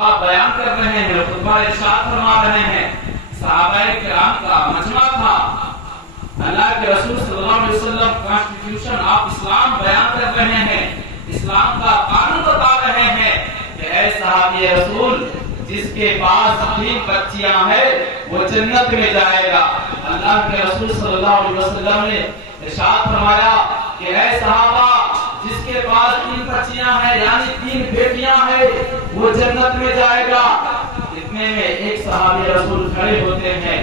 خطبہ بیان کر رہے ہیں، خطبہ ارشاد فرما رہے ہیں، صحابہ کرام کا مجمع تھا، اللہ کے رسول صلی اللہ علیہ وسلم کانسٹیٹیوشن آف اسلام بیان کر رہے ہیں، اسلام کا قانون بتا رہے ہیں کہ اے صحابی رسول، جس کے پاس 3 بچیاں ہیں وہ جنت میں جائے گا۔ اللہ کے رسول صلی اللہ علیہ وسلم نے ارشاد فرمایا کہ اے صحابہ، جس کے پاس 3 بچیاں ہیں یعنی 3 بیٹیاں ہیں وہ جنت میں جائے گا۔ اتنے میں ایک صحابی رسول کھڑے ہوتے ہیں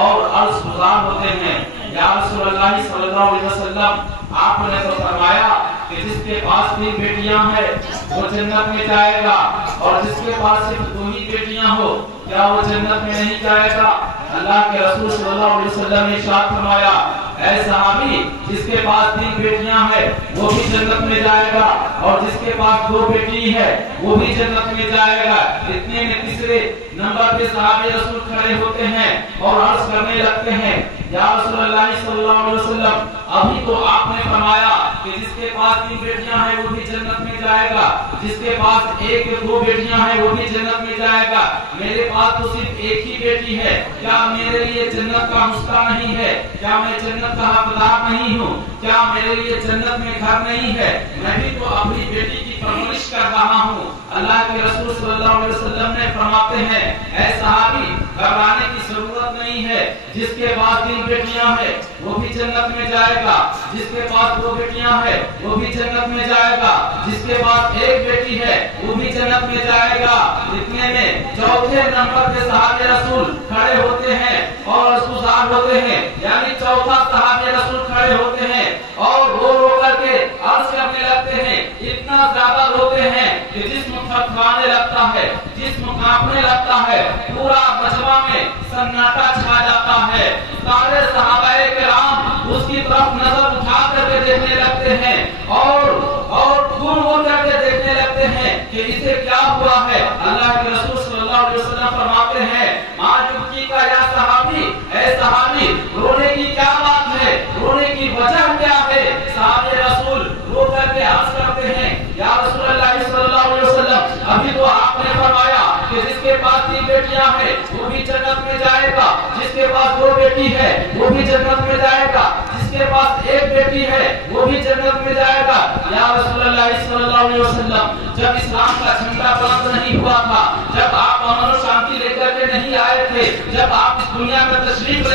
اور عرض گزار ہوتے ہیں، یا رسول اللہ صلی اللہ علیہ وسلم، آپ نے تو فرمایا کہ جس کے پاس 3 بیٹیاں ہیں وہ جنت میں جائے گا، اور جس کے پاس صرف 2 ہی بیٹیاں ہو کیا وہ جنت میں نہیں جائے گا؟ اللہ کے رسول صلی اللہ علیہ وسلم نے ارشاد فرمایا، اے صحابی، جس کے پاس 3 بیٹیاں ہیں وہ بھی جنت میں جائے گا، اور جس کے پاس 2 بیٹی ہے وہ بھی جنت میں جائے گا۔ اتنے میں تیسرے نمبر پہ صحابی رسول کھڑے ہوتے ہیں اور عرض کرنے لگتے ہیں، یا رسول اللہ صلی اللہ علیہ وسلم، ابھی تو آپ نے فرمایا کہ جس کے پاس 3 بیٹیاں ہیں وہ بھی جنت میں جائے گا، جس کے پاس 1 یا 2 بیٹیاں ہیں وہ بھی جنت میں جائے گا، میرے پاس تو صرف 1 ہی بیٹی ہے، کیا میرے لیے جنت کا مستحق نہیں ہے؟ کیا میں جنت کا حقدار نہیں ہوں؟ کیا میرے لیے جنت میں گھر نہیں ہے؟ میں بھی تو اپنی بیٹی کی پرورش کر رہا ہوں۔ اللہ کے رسول صلی اللہ علیہ وسلم نے فرماتے ہیں، اے صحابی، گھبرانے کی ضرورت نہیں ہے، جس کے پاس 3 بیٹیاں ہیں وہ بھی جنت میں جائے گا، جس کے پاس 2 بیٹیاں ہیں وہ بھی جنت میں جائے گا، جس کے پاس 1 بیٹی ہے وہ بھی جنت میں جائے گا۔ اتنے میں چوتھے نمبر پہ صحابی رسول کھڑے ہوتے ہیں اور گزار ہوتے ہیں، یعنی چوتھا صحابی رسول کھڑے ہوتے ہیں اور رو رو کر کے عرض کرنے لگتے ہیں، اتنا زیادہ روتے ہیں کہ جسم تھرتھرانے لگتا ہے، جسم کانپنے لگتا ہے، پورا مجمع میں سناٹا چھا جاتا ہے۔ سارے صحابہ کرام اس کی طرف نظر اٹھا کر کے دیکھنے لگتے ہیں اور گھوم گھوم کر کے دیکھنے لگتے ہیں کہ اسے کیا ہوا ہے۔ اللہ کے رسول صلی اللہ علیہ وسلم فرماتے ہیں، ماں جبکی کا یا صحابی، اے صحابی، رونے کی کیا بات ہے؟ رونے کی وجہ کیا ہے؟ صحابہ رسول رو کر کے عرض کرتے ہیں، یا رسول اللہ صلی اللہ علیہ وسلم، ابھی تو آپ نے فرمایا کہ جس کے پاس 3 بیٹیاں ہیں وہ بھی جنت میں جائے گا، جس کے پاس 2 بیٹی ہے وہ بھی جنت میں جائے گا، جس کے پاس 1 بیٹی ہے وہ بھی جنت میں جائے گا۔ یا رسول اللہ صلی اللہ علیہ وسلم، جب اسلام کا جھنڈا بلند نہیں ہوا تھا، جب آپ امن و شانتی لے کر کے نہیں آئے تھے، جب آپ اس دنیا میں تشریف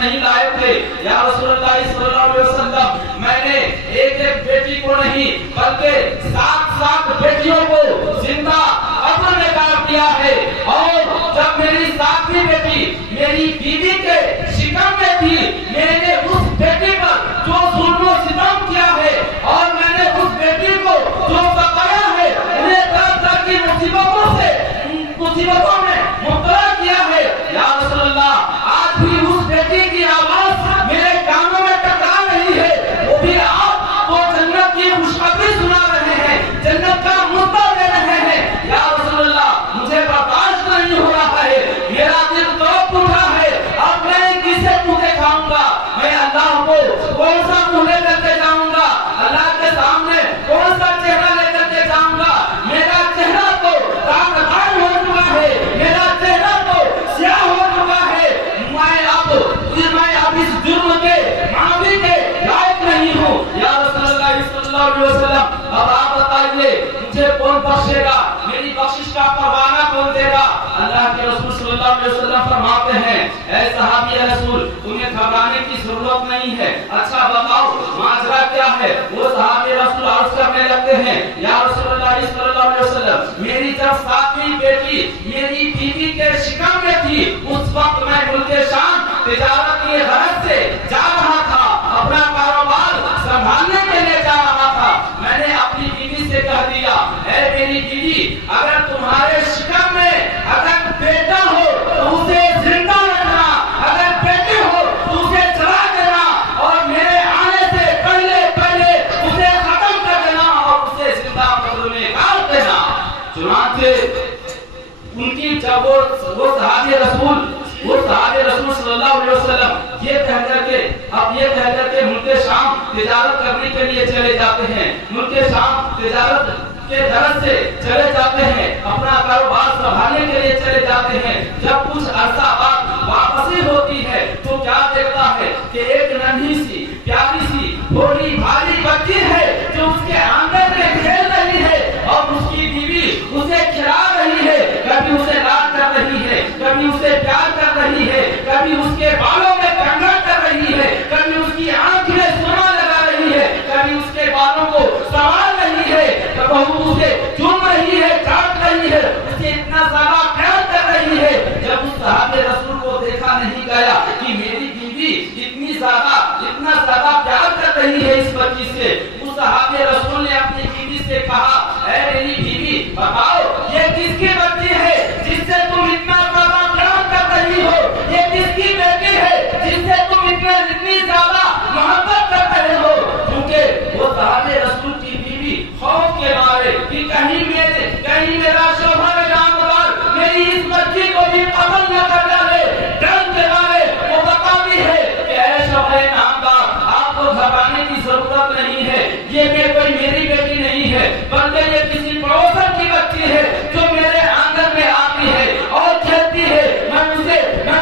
نہیں لائے تھے، یا رسول اللہ صلی اللہ علیہ وسلم، میں نے 1 بیٹی کو نہیں بلکہ 7 بیٹیوں کو زندہ قبر میں کاٹ دیا ہے، اور جب میری 7ویں بیٹی میری بیوی کے شکم میں تھی، میں نے اس بیٹی پر جو ظلم و ستم کیا ہے اور میں نے اس بیٹی کو جو ستایا ہے، انہیں طرح کی مصیبتوں میں مبتلا کیا ہے، یا رسول اللہ، آج بھی اس بیٹی کی آواز میرے کانوں میں ٹکرا رہی ہے، وہ بھی آپ کو جنت کی خوشخبری سنا رہے ہیں، جنت کا مدعا دے رہے ہیں۔ یا رسول اللہ، مجھے برداشت نہیں ہو رہا ہے، میرا دل تڑپ اٹھا ہے، اب میں کسے منہ دکھاؤں گا؟ میں اللہ کو کون سا منہ لے کر کے جاؤں گا؟ اللہ کے سامنے کون سا چہرہ لے کر کے جاؤں گا؟ میرا چہرہ تو داغدار ہو چکا ہے، میرا چہرہ تو سیاہ ہو چکا ہے، میں اب اس جرم کے معافی کے لائق نہیں ہوں۔ یا رسول اللہ صلی اللہ علیہ وسلم، اب آپ بتائیے مجھے کون بخشے گا؟ میری بخشش کا پروانہ کون دے گا؟ اللہ کے رسول صلی اللہ علیہ وسلم فرماتے ہیں، اے صحابی رسول، تمہیں گھبرانے کی ضرورت نہیں ہے، اچھا بتاؤ ماجرا کیا ہے؟ وہ صحابی رسول عرض کرنے لگتے ہیں، یا رسول اللہ صلی اللہ علیہ وسلم، میری جب 7ویں بیٹی میری بیوی کے شکم میں تھی، اس وقت میں ملک شام تجارت کی غرض سے جا رہا تھا، اپنا کاروبار سنبھالنے کے لیے جا رہا تھا، میں نے اپنی بیوی سے کہہ دیا، اے میری بیوی، اگر تمہارے شکم میں اگر بیٹا ہو تو اسے زندہ رکھنا، اگر بیٹی ہو تو اسے جلا دینا، اور میرے آنے سے پہلے اسے ختم کر دینا اور اسے زندہ قبر میں ڈال دینا۔ چنانچہ ان کی جب وہ صحابی رسول صلی اللہ علیہ وسلم یہ کہہ کر کے ملک شام تجارت کرنے کے لیے چلے جاتے ہیں، ملک شام تجارت کے غرض سے چلے جاتے ہیں، اپنا کاروبار کبھی اس کے بالوں میں کنگھا کر رہی ہے، کبھی اس کی آنکھ میں سرما لگا رہی ہے، کبھی اس کے بالوں کو سنوار رہی ہے، کبھی اسے چوم رہی ہے، چاٹ رہی ہے، اسے اتنا زیادہ پیار کر رہی ہے۔ جب اس صحابہ رسول کو دیکھا نہیں گیا کہ میری بیوی اتنا زیادہ پیار کر رہی ہے اس بچی سے، اس صحابہ رسول نے اپنی بیوی سے کہا، اے میری بیوی بتاؤ یہ کس کی بچی ہے جس سے تم اتنا زیادہ پیار کر رہی ہو؟ یہ کس کی بیٹی ہے جس سے تم اتنی زیادہ محبت کر رہے ہو؟ کیونکہ وہ صحابہ رسول کی بیوی خوف کے مارے کہ کہیں میرا شوہر جاندار میری اس بچی کو بھی قتل نہ کر ڈالے، ڈر کے مارے وہ بتاتی ہے کہ اے شوہر نامدار آپ کو گھبرانے کی ضرورت نہیں ہے، یہ کوئی میری بیٹی نہیں ہے بلکہ یہ کسی پڑوسن کی بچی ہے جو میرے آنگن میں آتی ہے اور کھیلتی ہے، میں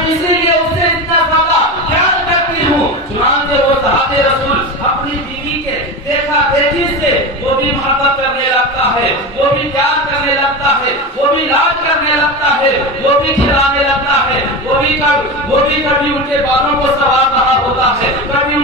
اسی لیے اسے اتنا زیادہ پیار کرتی ہوں۔ چنانچہ وہ صحابہ رسول اپنی بیوی کے دیکھا دیکھی سے وہ بھی محبت کرنے لگتا ہے، وہ بھی پیار کرنے لگتا ہے، وہ بھی لاڈ کرنے لگتا ہے، وہ بھی کھلانے لگتا ہے، وہ بھی کبھی ان کے بالوں کو سنوار رہا ہوتا ہے، کبھی